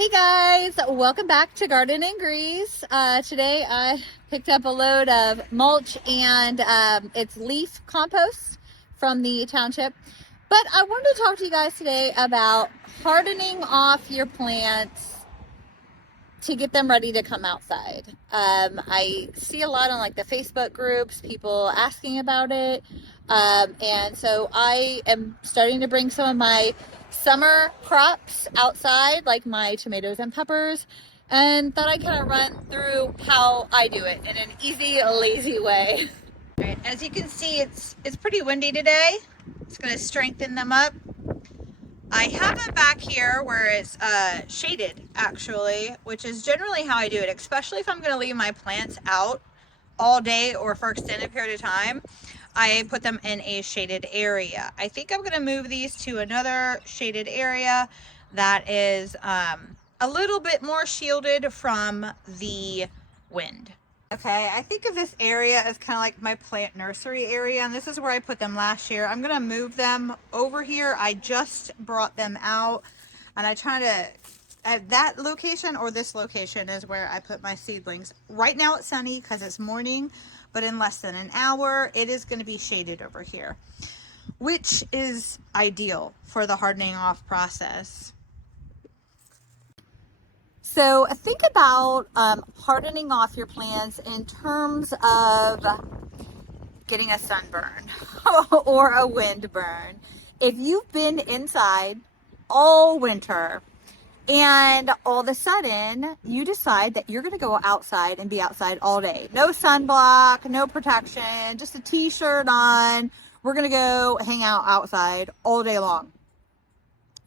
Hey guys, welcome back to Garden and Grease. Today I picked up a load of mulch and it's leaf compost from the township. But I wanted to talk to you guys today about hardening off your plants to get them ready to come outside. I see a lot on like the Facebook groups, people asking about it. And so I am starting to bring some of my summer crops outside, like my tomatoes and peppers, and thought I'd kind of run through how I do it in an easy, lazy way. All right, as you can see, it's pretty windy today. It's going to strengthen them up. I have it back here where it's shaded, actually, which is generally how I do it, especially if I'm going to leave my plants out all day or for extended period of time. I put them in a shaded area. I think I'm going to move these to another shaded area that is a little bit more shielded from the wind. Okay, I think of this area as kind of like my plant nursery area, and this is where I put them last year. I'm going to move them over here. I just brought them out, and I try to, at that location or this location is where I put my seedlings. Right now it's sunny because it's morning, but in less than an hour, it is going to be shaded over here, which is ideal for the hardening off process. So think about hardening off your plants in terms of getting a sunburn or a wind burn. If you've been inside all winter and all of a sudden you decide that you're going to go outside and be outside all day, no sunblock, no protection, just a t-shirt on, we're going to go hang out outside all day long,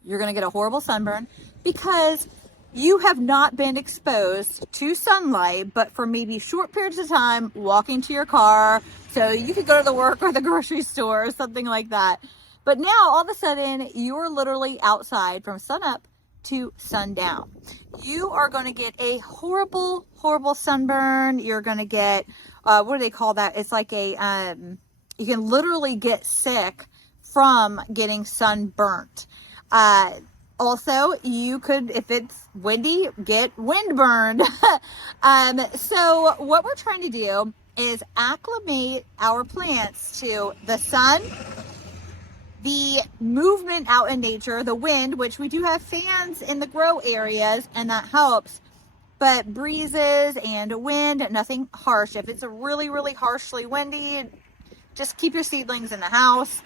you're going to get a horrible sunburn because you have not been exposed to sunlight, but for maybe short periods of time, walking to your car, so you could go to the work or the grocery store or something like that. But now, all of a sudden, you're literally outside from sun up to sundown. You are going to get a horrible, horrible sunburn. You're going to get, what do they call that? It's like a, you can literally get sick from getting sunburnt. Also, you could, if it's windy, get windburned. So what we're trying to do is acclimate our plants to the sun, the movement out in nature, the wind, which we do have fans in the grow areas, and that helps. But breezes and wind, nothing harsh. If it's a really, really harshly windy, just keep your seedlings in the house.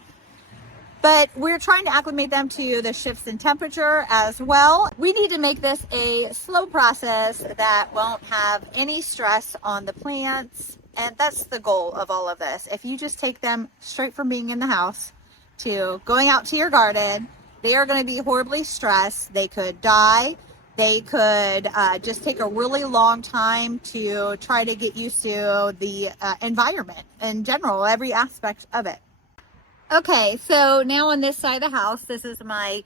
But we're trying to acclimate them to the shifts in temperature as well. We need to make this a slow process that won't have any stress on the plants. And that's the goal of all of this. If you just take them straight from being in the house to going out to your garden, they are going to be horribly stressed. They could die. They could just take a really long time to try to get used to the environment in general, every aspect of it. Okay, so now on this side of the house, this is my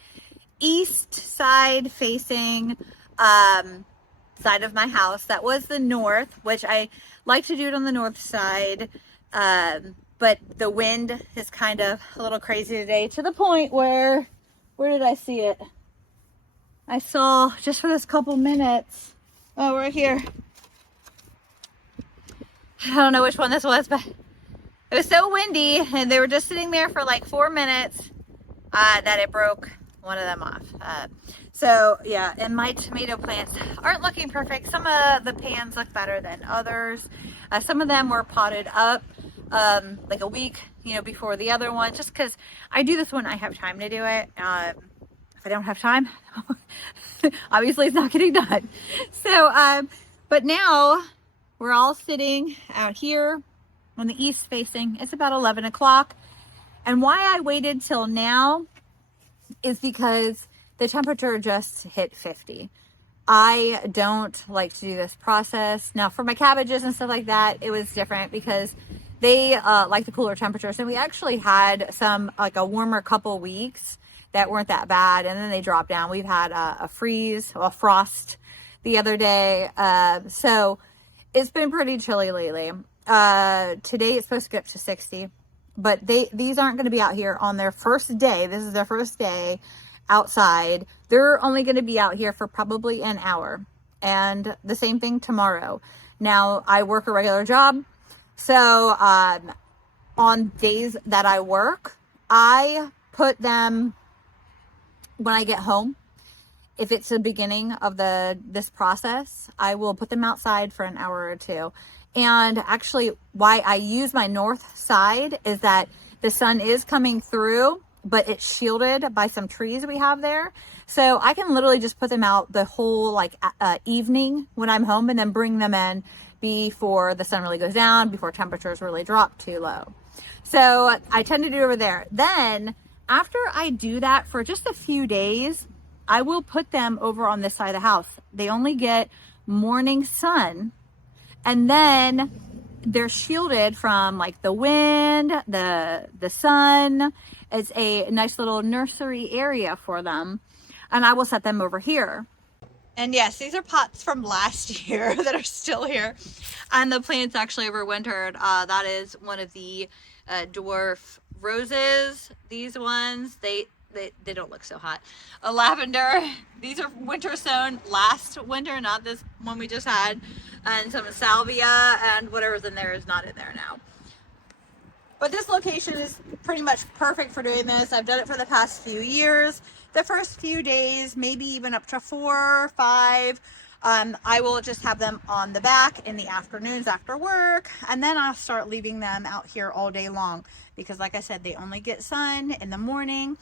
east side facing side of my house. That was the north, which I like to do it on the north side, but the wind is kind of a little crazy today, to the point where did I see it? I saw, just for this couple minutes, oh, right here. I don't know which one this was, but it was so windy, and they were just sitting there for like 4 minutes that it broke one of them off. So yeah, and my tomato plants aren't looking perfect. Some of the pans look better than others. Some of them were potted up like a week, before the other one, just because I do this when I have time to do it. If I don't have time, obviously it's not getting done. So, but now we're all sitting out here on the east facing. It's about 11 o'clock. And why I waited till now is because the temperature just hit 50. I don't like to do this process. Now for my cabbages and stuff like that, it was different because they like the cooler temperatures. And we actually had some, like a warmer couple weeks that weren't that bad. And then they dropped down. We've had a frost the other day. So it's been pretty chilly lately. Today it's supposed to get up to 60, but these aren't going to be out here on their first day. This is their first day, outside, they're only going to be out here for probably an hour. And the same thing tomorrow. Now, I work a regular job, so on days that I work, I put them when I get home. If it's the beginning of this process, I will put them outside for an hour or two. And actually, why I use my north side is that the sun is coming through, but it's shielded by some trees we have there. So I can literally just put them out the whole like evening when I'm home, and then bring them in before the sun really goes down, before temperatures really drop too low. So I tend to do over there. Then after I do that for just a few days, I will put them over on this side of the house. They only get morning sun, and then they're shielded from like the wind, the sun. It's a nice little nursery area for them. And I will set them over here. And yes, these are pots from last year that are still here. And the plants actually overwintered. That is one of the dwarf roses. These ones, they don't look so hot. A lavender. These are winter sown last winter, not this one we just had. And some salvia, and whatever's in there is not in there now. But this location is pretty much perfect for doing this. I've done it for the past few years. The first few days, maybe even up to 4 or 5, I will just have them on the back in the afternoons after work, and then I'll start leaving them out here all day long, because like I said, they only get sun in the morning.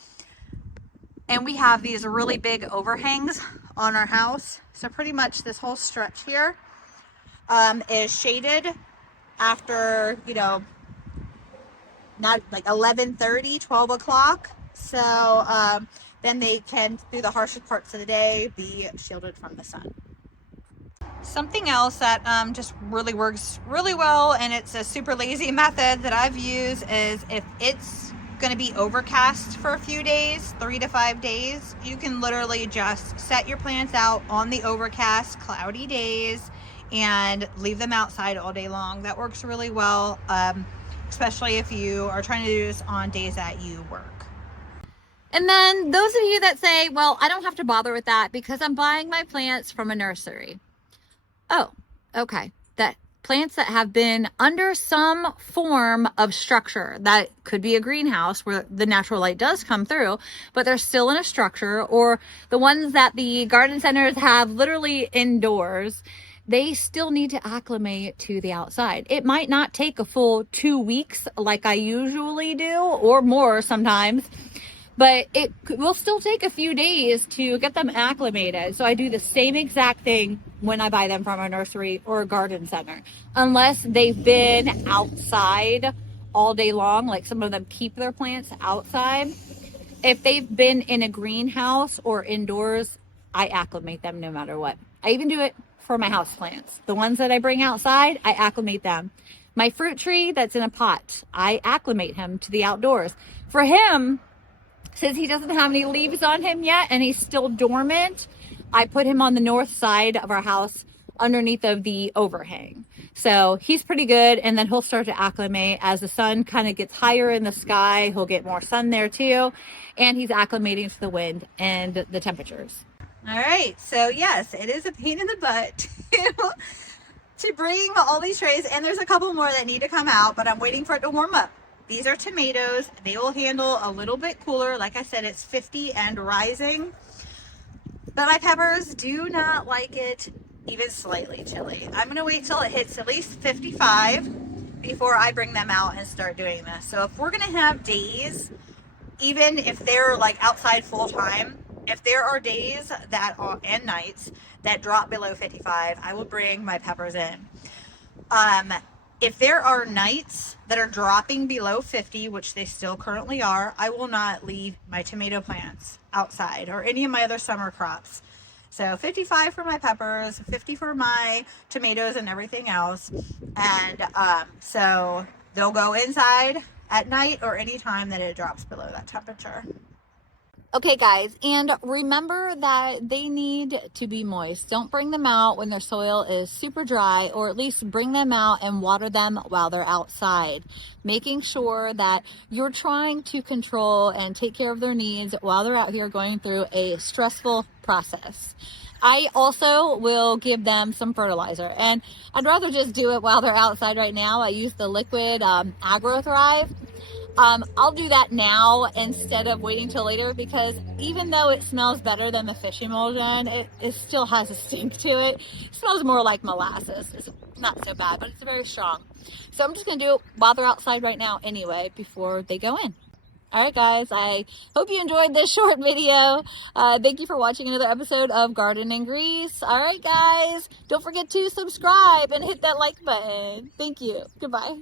And we have these really big overhangs on our house. So pretty much this whole stretch here is shaded after, not like 11:30, 12 o'clock. So then they can, through the harshest parts of the day, be shielded from the sun. Something else that just really works really well, and it's a super lazy method that I've used, is if it's going to be overcast for a few days, 3 to 5 days, you can literally just set your plants out on the overcast, cloudy days and leave them outside all day long. That works really well, especially if you are trying to do this on days that you work. And then those of you that say, well, I don't have to bother with that because I'm buying my plants from a nursery. Oh, okay. That plants that have been under some form of structure, that could be a greenhouse where the natural light does come through, but they're still in a structure, or the ones that the garden centers have literally indoors, they still need to acclimate to the outside. It might not take a full 2 weeks like I usually do, or more sometimes, but it will still take a few days to get them acclimated. So I do the same exact thing when I buy them from a nursery or a garden center, unless they've been outside all day long. Like some of them keep their plants outside. If they've been in a greenhouse or indoors, I acclimate them no matter what. I even do it for my house plants. The ones that I bring outside, I acclimate them. My fruit tree that's in a pot, I acclimate him to the outdoors. For him, since he doesn't have any leaves on him yet and he's still dormant, I put him on the north side of our house underneath of the overhang. So he's pretty good, and then he'll start to acclimate as the sun kind of gets higher in the sky. He'll get more sun there too, and he's acclimating to the wind and the temperatures. All right, so yes, it is a pain in the butt to bring all these trays, and there's a couple more that need to come out, but I'm waiting for it to warm up. These are tomatoes. They will handle a little bit cooler. Like I said, it's 50 and rising. But my peppers do not like it even slightly chilly. I'm going to wait till it hits at least 55 before I bring them out and start doing this. So if we're going to have days, even if they're like outside full time, if there are days that are, and nights that drop below 55, I will bring my peppers in. If there are nights that are dropping below 50, which they still currently are, I will not leave my tomato plants outside or any of my other summer crops. So 55 for my peppers, 50 for my tomatoes and everything else. And so they'll go inside at night or any time that it drops below that temperature. Okay, guys, and remember that they need to be moist. Don't bring them out when their soil is super dry, or at least bring them out and water them while they're outside, making sure that you're trying to control and take care of their needs while they're out here going through a stressful process. I also will give them some fertilizer, and I'd rather just do it while they're outside right now. I use the liquid Agro-Thrive. I'll do that now instead of waiting till later, because even though it smells better than the fish emulsion, it still has a stink to it. It smells more like molasses. It's not so bad, but it's very strong. So I'm just going to do it while they're outside right now anyway, before they go in. All right, guys, I hope you enjoyed this short video. Thank you for watching another episode of Garden and Grease. All right, guys, don't forget to subscribe and hit that like button. Thank you. Goodbye.